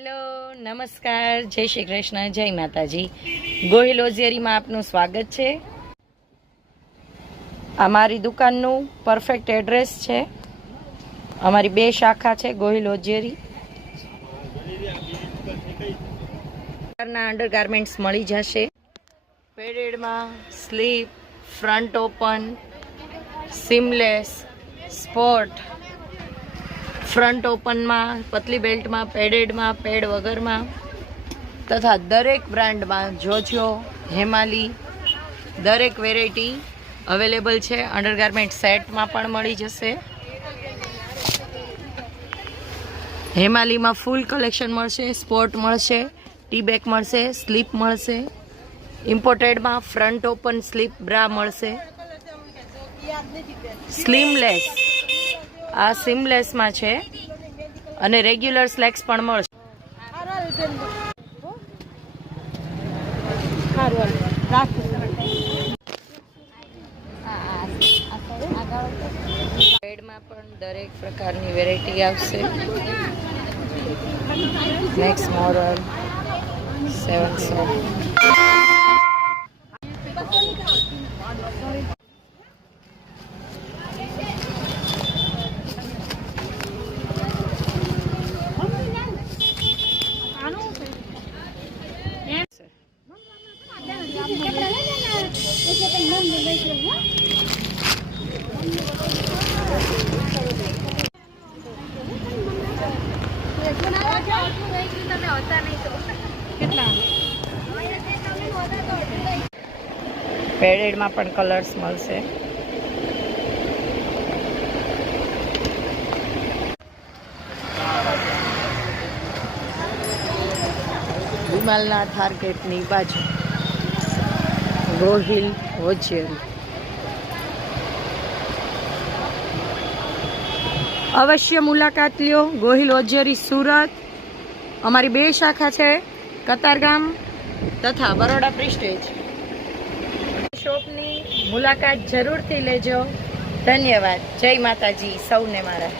Hello, નમસ્કાર, જય શ્રી કૃષ્ણ, જય માતાજી. ગોહિલ હોજિયરીમાં આપનું સ્વાગત છે. અમારી દુકાનનું પરફેક્ટ એડ્રેસ છે. અમારી 2 શાખા છે ગોહિલ હોજિયરી. અંડરગાર્મેન્ટ્સ મળી જશે. પેડેડમાં slip, front open, seamless, sport, front ઓપનમાં, પતલી બેલ્ટમાં, પેડેડમાં, પેડ વગરમાં તથા દરેક બ્રાન્ડમાં જોજો, હેમાલી દરેક વેરાયટી અવેલેબલ છે. અંડરગાર્મેન્ટ સેટમાં પણ મળી જશે. હેમાલીમાં ફૂલ કલેક્શન મળશે. સ્પોર્ટ મળશે, ટી બેક મળશે, સ્લીપ મળશે. ઇમ્પોર્ટેડમાં ફ્રન્ટ ઓપન સ્લીપ બ્રા મળશે. સ્લીમલેસ, આ સીમલેસમાં છે અને રેગ્યુલર સ્લેક્સ પણ મળશે. પેડમાં પણ દરેક પ્રકારની વેરાયટી આવશે. Next model 700. પેડેડમાં પણ કલર્સ મળશે. વિમાલના ટાર્ગેટની બાજુ ગોહિલ હોજિયરી. અવશ્ય મુલાકાત લ્યો. ગોહિલ હોજિયરી સુરત. અમારી 2 શાખા છે, કતારગામ તથા બરોડા પ્રિસ્ટેજ. શોપની મુલાકાત જરૂરથી લેજો. ધન્યવાદ. જય માતાજી સૌને મારા.